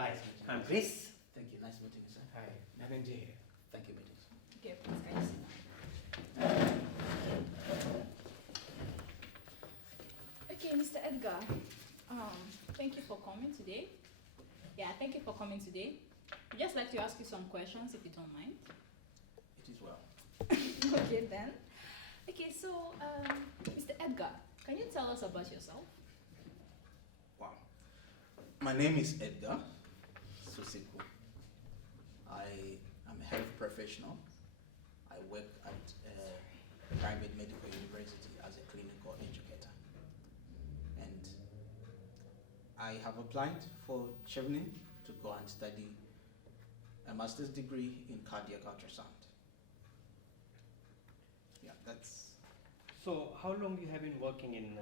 Hi, Nice meeting I'm you. Chris. Thank you. Nice meeting you, sir. Hi. Nigerian here. Thank you, meeting. Okay, please, can you sit down? Okay, Mr. Edgar, thank you for coming today. Yeah, thank you for coming today. I'd just like to ask you some questions, if you don't mind. It is well. Okay, then. Okay, so, Mr. Edgar, can you tell us about yourself? Wow. My name is Edgar Susiku. I am a health professional. I work at a private medical university as a clinical educator. And I have applied for Chevening to go and study a master's degree in cardiac ultrasound. Yeah, that's. So, how long you have been working in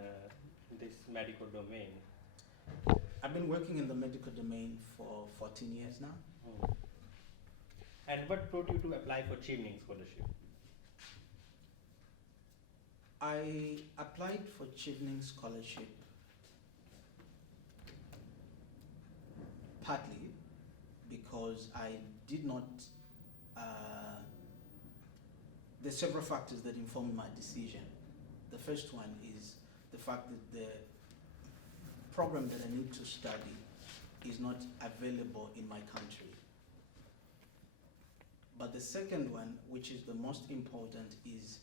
this medical domain? I've been working in the medical domain for 14 years now. And what brought you to apply for Chevening scholarship? I applied for Chevening scholarship partly because I did not, there's several factors that informed my decision. The first one is the fact that the program that I need to study is not available in my country. But the second one, which is the most important, is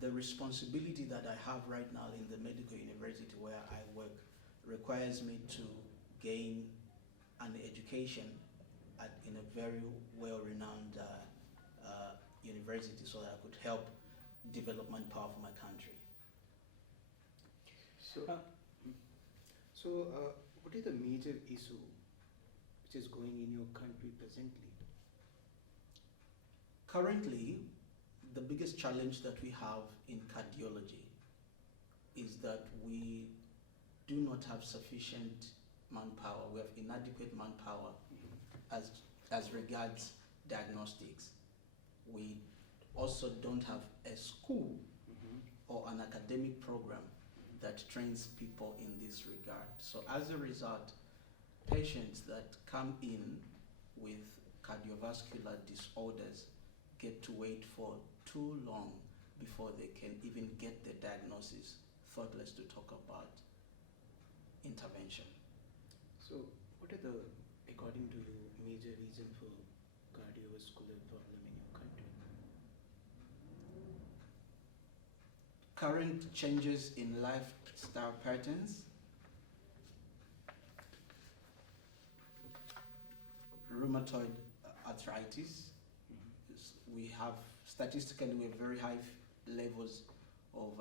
the responsibility that I have right now in the medical university where I work requires me to gain an education in a very well-renowned university so that I could help development power for my country. So, what is the major issue which is going in your country presently? Currently, the biggest challenge that we have in cardiology is that we do not have sufficient manpower. We have inadequate manpower as regards diagnostics. We also don't have a school or an academic program that trains people in this regard. So as a result, patients that come in with cardiovascular disorders get to wait for too long before they can even get the diagnosis, thoughtless to talk about intervention. So, what are the, according to you, major reason for cardiovascular problem in your country? Current changes in lifestyle patterns, rheumatoid arthritis. We have, statistically, we have very high levels of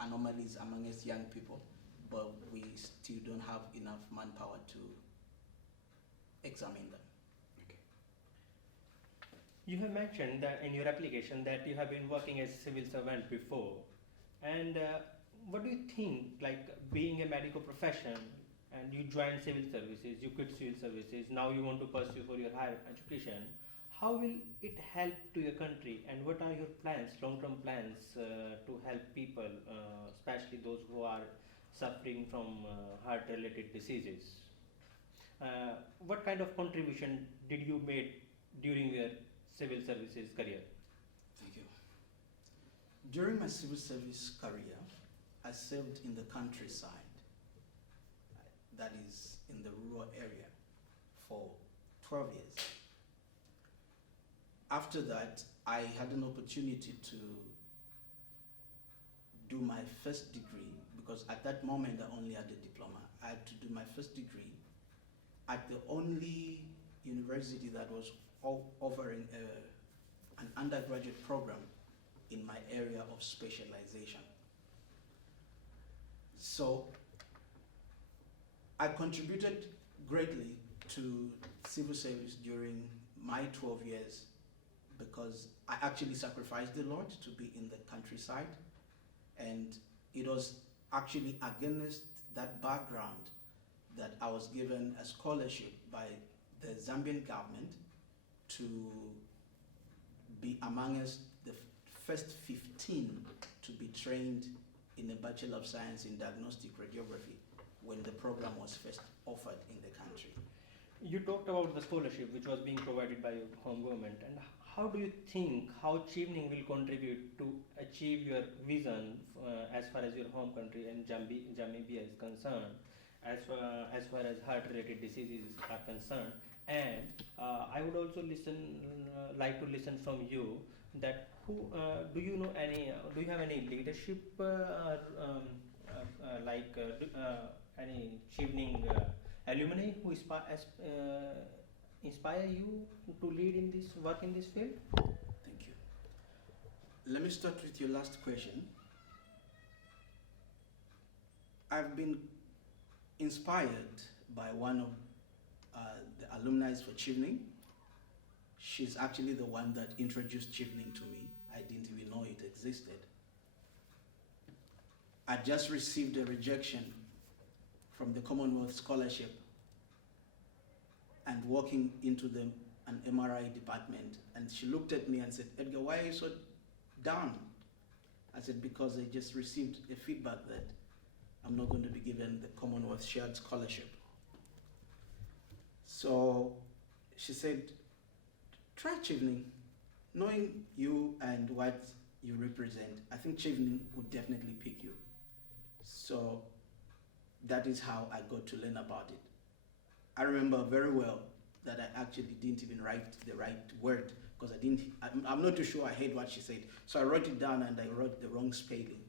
anomalies amongst young people, but we still don't have enough manpower to examine them. You have mentioned that in your application that you have been working as a civil servant before. And what do you think, like being a medical profession and you joined civil services, you quit civil services, now you want to pursue for your higher education, how will it help to your country and what are your plans, long-term plans to help people, especially those who are suffering from heart-related diseases? What kind of contribution did you make during your civil services career? Thank you. During my civil service career, I served in the countryside, that is in the rural area, for 12 years. After that, I had an opportunity to do my first degree, because at that moment I only had a diploma. I had to do my first degree at the only university that was offering an undergraduate program in my area of specialization. So I contributed greatly to civil service during my 12 years because I actually sacrificed a lot to be in the countryside, and it was actually against that background that I was given a scholarship by the Zambian government to be amongst the first 15 to be trained in a Bachelor of Science in Diagnostic Radiography when the program was first offered in the country. You talked about the scholarship which was being provided by your home government, and how do you think how Chevening will contribute to achieve your vision as far as your home country and Zambian is concerned, as far as heart-related diseases are concerned? And I would also like to listen from you that who do you know any? Do you have any leadership any Chevening alumni who inspire you to lead in this work in this field? Thank you. Let me start with your last question. I've been inspired by one of the alumni for Chevening. She's actually the one that introduced Chevening to me. I didn't even know it existed. I just received a rejection from the Commonwealth Scholarship and walking into an MRI department, and she looked at me and said, "Edgar, why are you so down?" I said, "Because I just received a feedback that I'm not going to be given the Commonwealth Shared Scholarship." So she said, "Try Chevening. Knowing you and what you represent, I think Chevening would definitely pick you." So that is how I got to learn about it. I remember very well that I actually didn't even write the right word because I'm not too sure I heard what she said. So I wrote it down and I wrote the wrong spelling.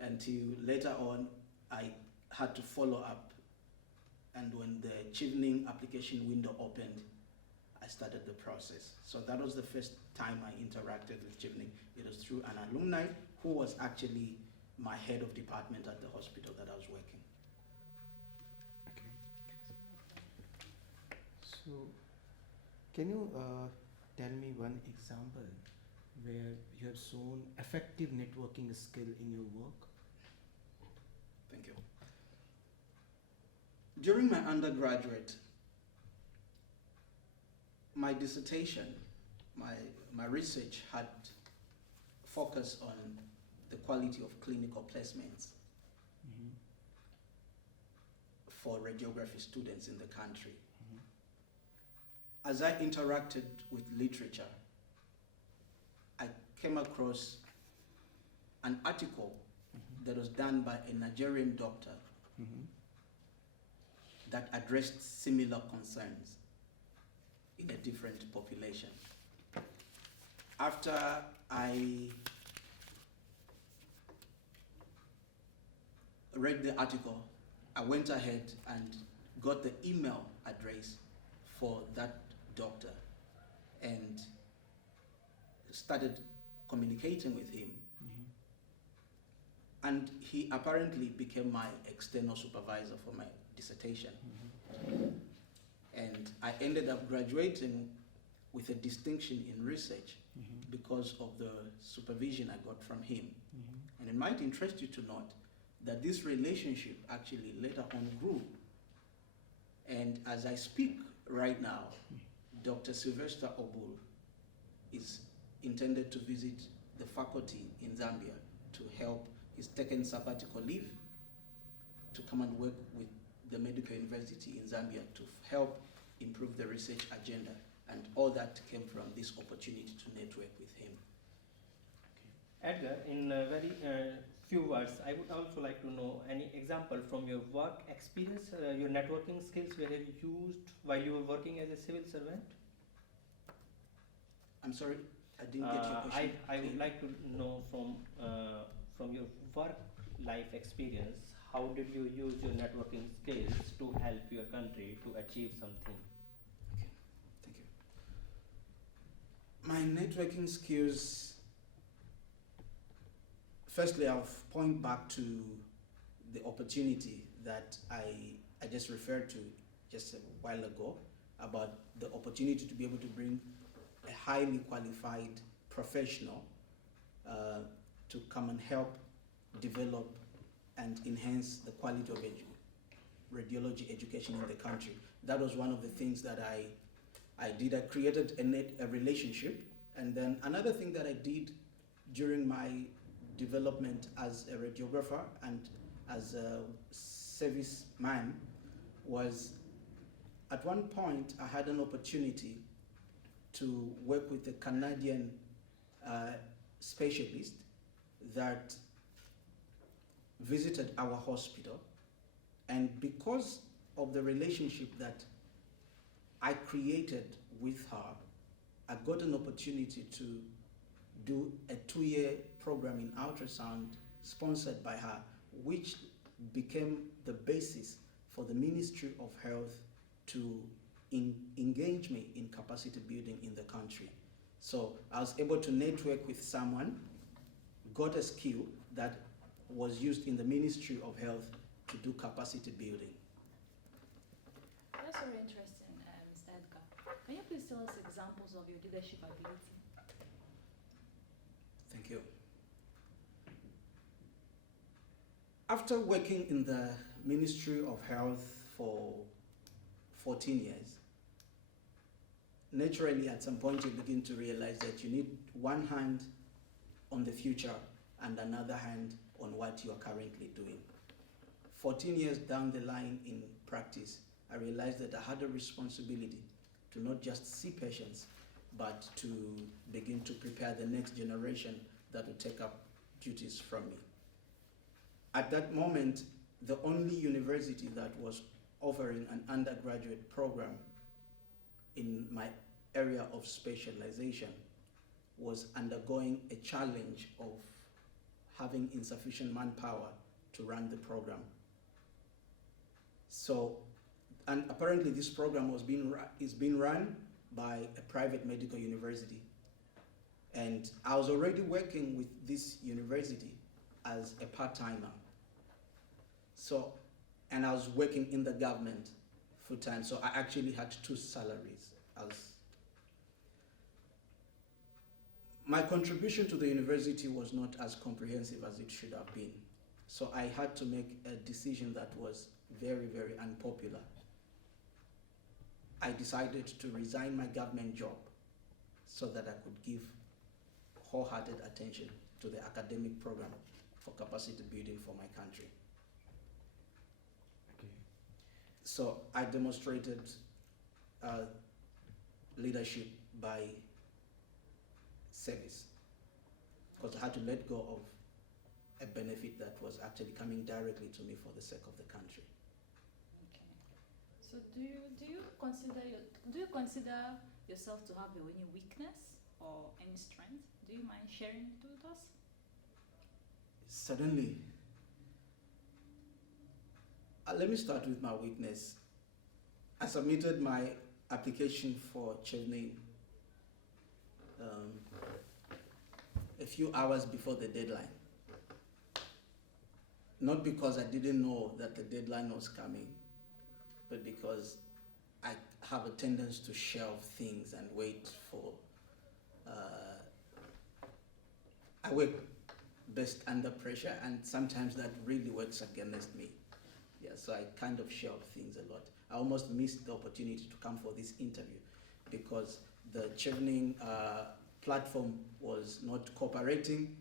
Until later on, I had to follow up. And when the Chevening application window opened, I started the process. So that was the first time I interacted with Chevening. It was through an alumni who was actually my head of department at the hospital that I was working. So, can you tell me one example where you have shown effective networking skill in your work? Thank you. During my undergraduate, my dissertation, my research had focused on the quality of clinical placements for radiography students in the country. As I interacted with literature, I came across an article that was done by a Nigerian doctor that addressed similar concerns in a different population. After I read the article, I went ahead and got the email address for that doctor and started communicating with him. And he apparently became my external supervisor for my dissertation. And I ended up graduating with a distinction in research because of the supervision I got from him. And it might interest you to note that this relationship actually later on grew. And as I speak right now, Dr. Sylvester Obul is intended to visit the faculty in Zambia to help. He's taken sabbatical leave to come and work with the medical university in Zambia to help improve the research agenda. And all that came from this opportunity to network with him. Edgar, in very few words, I would also like to know any example from your work experience, your networking skills where you used while you were working as a civil servant? I'm sorry, I didn't get your question. I would like to know from your work life experience, how did you use your networking skills to help your country to achieve something? Okay, thank you. My networking skills, firstly, I'll point back to the opportunity that I just referred to just a while ago about the opportunity to be able to bring a highly qualified professional to come and help develop and enhance the quality of radiology education in the country. That was one of the things that I did. I created a relationship, and then another thing that I did during my development as a radiographer and as a serviceman was, at one point I had an opportunity to work with a Canadian specialist that visited our hospital, and because of the relationship that I created with her, I got an opportunity to do a 2-year program in ultrasound sponsored by her, which became the basis for the Ministry of Health to engage me in capacity building in the country. So I was able to network with someone, got a skill that was used in the Ministry of Health to do capacity building. That's very interesting, Mr. Edgar. Can you please tell us examples of your leadership ability? Thank you. After working in the Ministry of Health for 14 years, naturally at some point you begin to realize that you need one hand on the future and another hand on what you are currently doing. 14 years down the line in practice, I realized that I had a responsibility to not just see patients, but to begin to prepare the next generation that will take up duties from me. At that moment, the only university that was offering an undergraduate program in my area of specialization was undergoing a challenge of having insufficient manpower to run the program. So, and apparently this program is being run by a private medical university. And I was already working with this university as a part-timer. So, and I was working in the government full-time, so I actually had 2 salaries. My contribution to the university was not as comprehensive as it should have been. So I had to make a decision that was very, very unpopular. I decided to resign my government job so that I could give wholehearted attention to the academic program for capacity building for my country. Okay. So I demonstrated leadership by service, because I had to let go of a benefit that was actually coming directly to me for the sake of the country. Okay. So do you consider yourself to have any weakness or any strength? Do you mind sharing it with us? Certainly. Let me start with my weakness. I submitted my application for Chevening a few hours before the deadline. Not because I didn't know that the deadline was coming, but because I have a tendency to shelve things and wait for, I work best under pressure, and sometimes that really works against me. Yeah, so I kind of shelve things a lot. I almost missed the opportunity to come for this interview because the Chevening platform was not cooperating,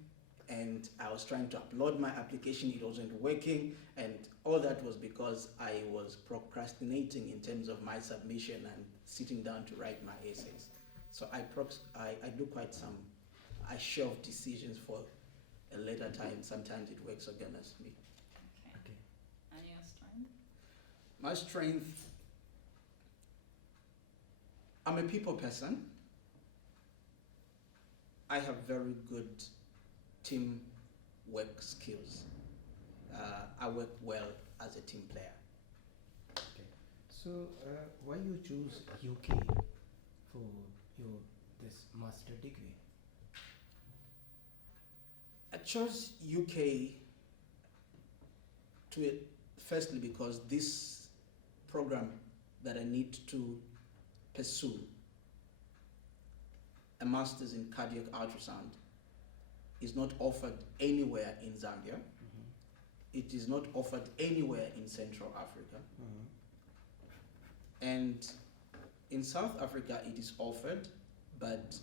and I was trying to upload my application, it wasn't working, and all that was because I was procrastinating in terms of my submission and sitting down to write my essays. So I do quite some, I shelve decisions for a later time. Sometimes it works against me. Okay. And your strength? My strength, I'm a people person. I have very good team work skills. I work well as a team player. Okay. So why you choose UK for this master degree? I chose UK firstly because this program that I need to pursue, a master's in cardiac ultrasound, is not offered anywhere in Zambia. Mm-hmm. It is not offered anywhere in Central Africa. Mm-hmm. And in South Africa it is offered, but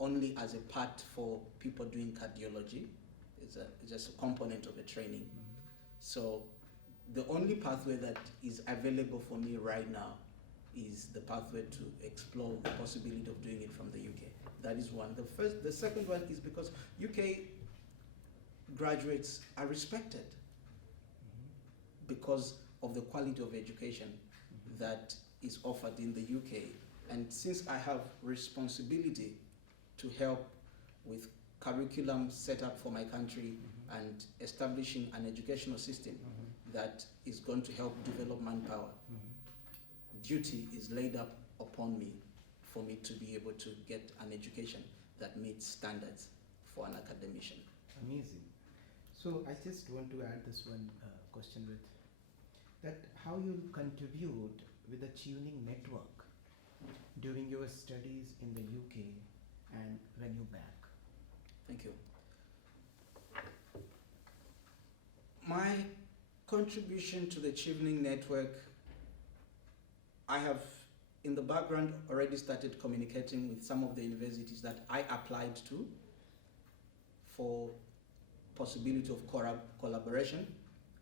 only as a part for people doing cardiology. It's just a component of the training. Mm-hmm. So The only pathway that is available for me right now is the pathway to explore the possibility of doing it from the UK. That is one. The second one is because UK graduates are respected because of the quality of education that is offered in the UK. And since I have responsibility to help with curriculum set up for my country and establishing an educational system that is going to help develop manpower, duty is laid up upon me for me to be able to get an education that meets standards for an academician. Amazing. So I just want to add this one question with that how you contribute with the Chevening network during your studies in the UK and when you're back. Thank you. My contribution to the Chevening network, I have in the background already started communicating with some of the universities that I applied to for possibility of collaboration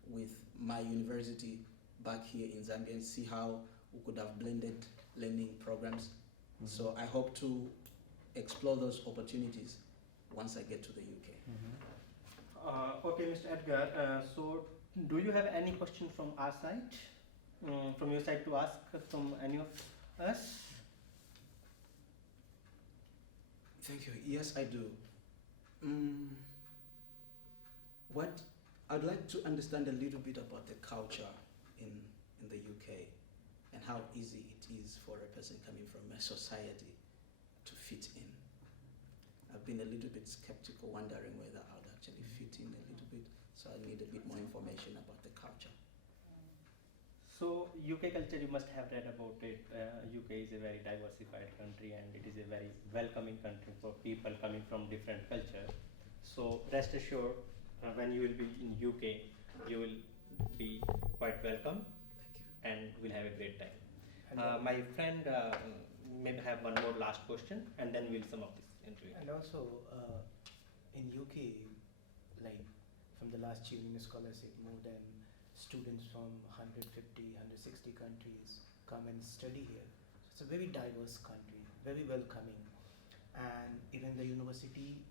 with my university back here in Zambia and see how we could have blended learning programs. So I hope to explore those opportunities once I get to the UK. Okay, Mr. Edgar, so do you have any question from our side, from your side to ask from any of us? Thank you. Yes, I do. What I'd like to understand a little bit about the culture in the UK and how easy it is for a person coming from a society to fit in. I've been a little bit skeptical, wondering whether I would actually fit in a little bit, so I need a bit more information about the culture. So UK culture, you must have read about it. UK is a very diversified country and it is a very welcoming country for people coming from different culture. So rest assured, when you will be in UK, you will be quite welcome and we'll have a great time. My friend may have one more last question and then we'll sum up this interview. And also in UK, like from the last Chevening scholarship, more than students from 150, 160 countries come and study here. So it's a very diverse country, very welcoming. And even the university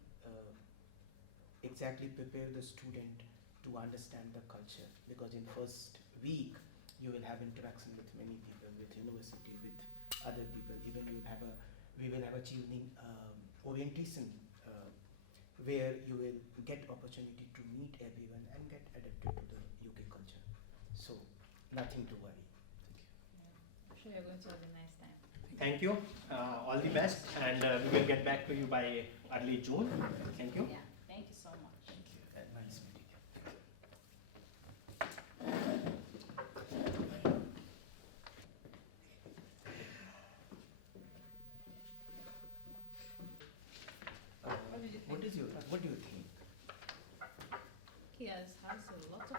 exactly prepare the student to understand the culture, because in first week you will have interaction with many people, with university, with other people. Even we will have a Chevening orientation where you will get opportunity to meet everyone and get adapted to the UK culture. So nothing to worry. I'm sure you're going to have a nice time. Thank you. All the best, and we will get back to you by early June. Thank you. Yeah, thank you so much. Thank you. Nice meeting you. What did you think? What do you think? He has a lot of